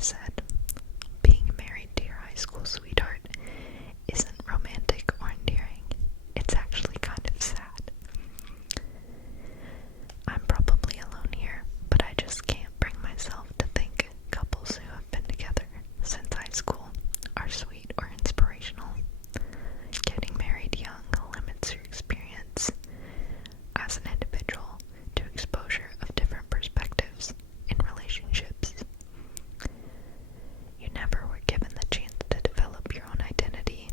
said, being married to your high school sweetheart isn't romantic or endearing. It's actually kind of sad. I'm probably alone here, but I just can't bring myself to think couples who have been together since high school are sweet or inspirational. Getting married young limits your experience as an individual to exposure of different perspectives in relationships. You never were given the chance to develop your own identity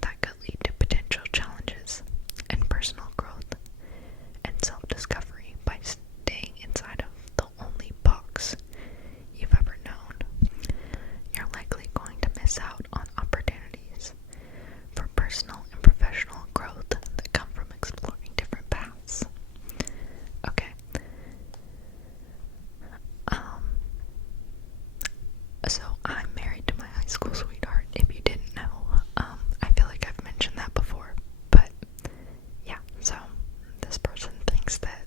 that could lead to potential challenges and personal growth and self-discovery by staying inside of the only box you've ever known. You're likely going to miss out on opportunities for personal and professional growth that come from exploring different paths. Okay. So I'm married to my high school sweetheart, if you didn't know. I feel like I've mentioned that before, but yeah, so this person thinks that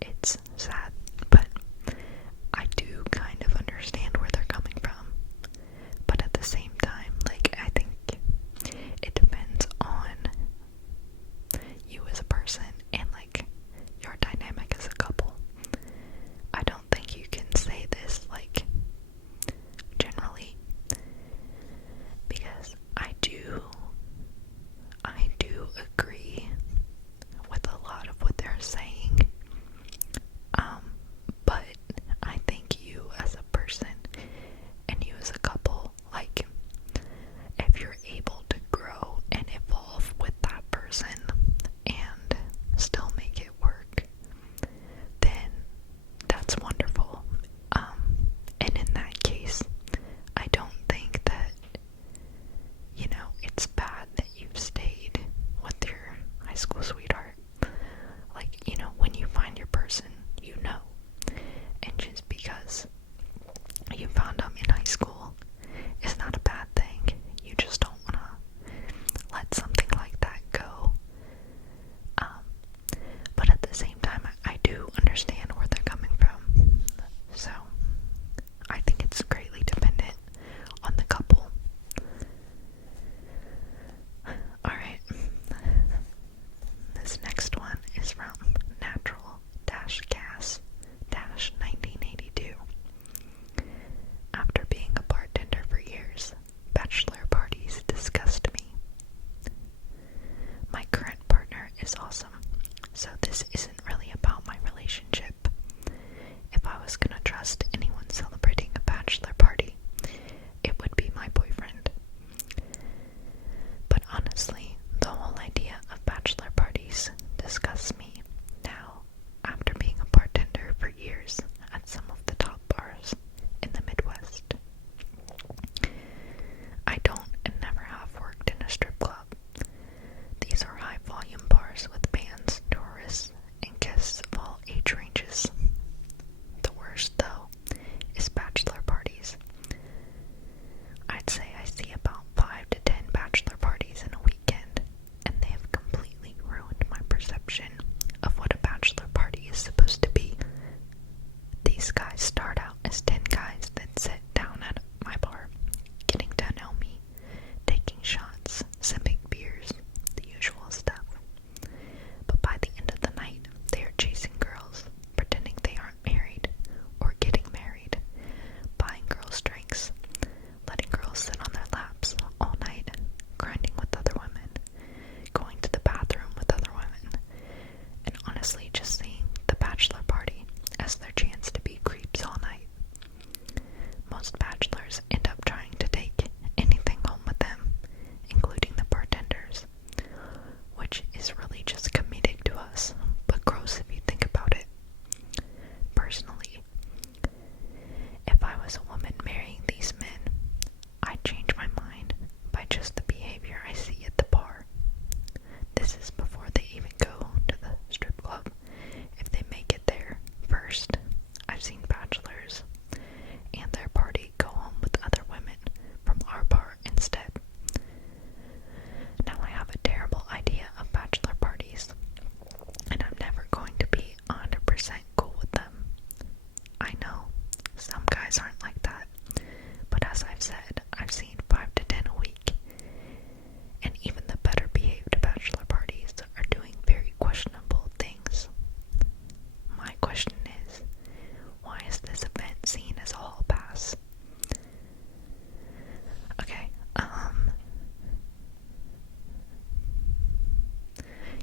it's sad, but I do kind of understand where they're coming from. But at the same time, like, I think it depends on you as a person and like your dynamic as a couple. I don't think you can say this like generally, because I do agree with a lot of what they're saying, but I think you as a person and you as a couple, like, if you're able to grow and evolve with that person and still make it work, then that's wonderful. And in that case, I don't think that, it's bad that you've stayed with your high school sweetheart. Like, when you find your person, and just because you found them in high school is not a bad thing. You just don't want to let something like that go. But at the same time, I do understand where they're coming from. So, I think it's greatly dependent on the couple. Alright. This next one is from Natural-Gas-1982. After being a bartender for years, bachelor parties disgust me. My current partner is awesome, so this isn't really about my relationship. If I was gonna trust anyone celebrating a bachelor party, it would be my boyfriend. But honestly, the whole idea of bachelor parties disgusts me now, after being a bartender for years at some of the top bars in the Midwest. I don't and never have worked in a strip club. These are high volume bars with bands, tourists, and guests of all age ranges. The worst, though, is bachelor parties. I'd say I see about 5 to 10 bachelor parties in a weekend, and they have completely ruined my perception of what a bachelor party is supposed to be. These guys start out as 10 guys that sit down at my bar, getting to know me, taking shots, sipping beers, the usual stuff. But by the end of the night, they are chasing girls, pretending they aren't married or getting married, buying girls drinks, letting girls sit on their laps all night, grinding with other women, going to the bathroom with other women, and honestly just seeing the bachelor party as their chance to be creeps all night. Most bachelors end up trying to take anything home with them, including the bartenders, which is really just comedic to us, but gross if you think about it. Personally, if I was a woman marrying these men, I'd change my mind by just the behavior I see at the bar. This is before they even go to the strip club. If they make it there first, I've seen bachelors and their party go home with other women from our bar instead. Now I have a terrible idea of bachelor parties, and I'm never going to be 100% cool with them. I know, some guys aren't like that, Okay,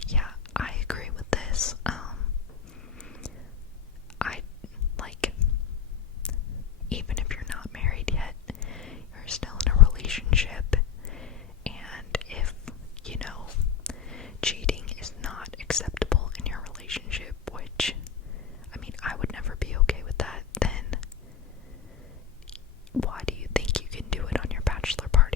yeah, I agree with this. I, like, even if you're not married yet, you're still in a relationship, and if, you know, cheating is not acceptable in your relationship, which, I mean, I would never be okay with that, then why do you think you can do it on your bachelor party?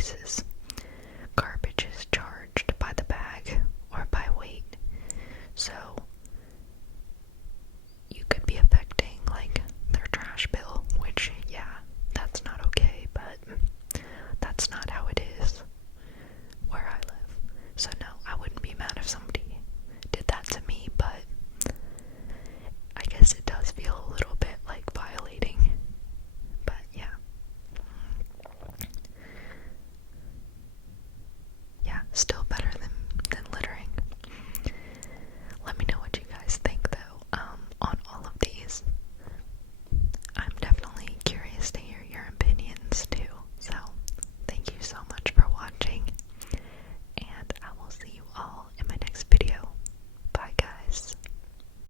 choices.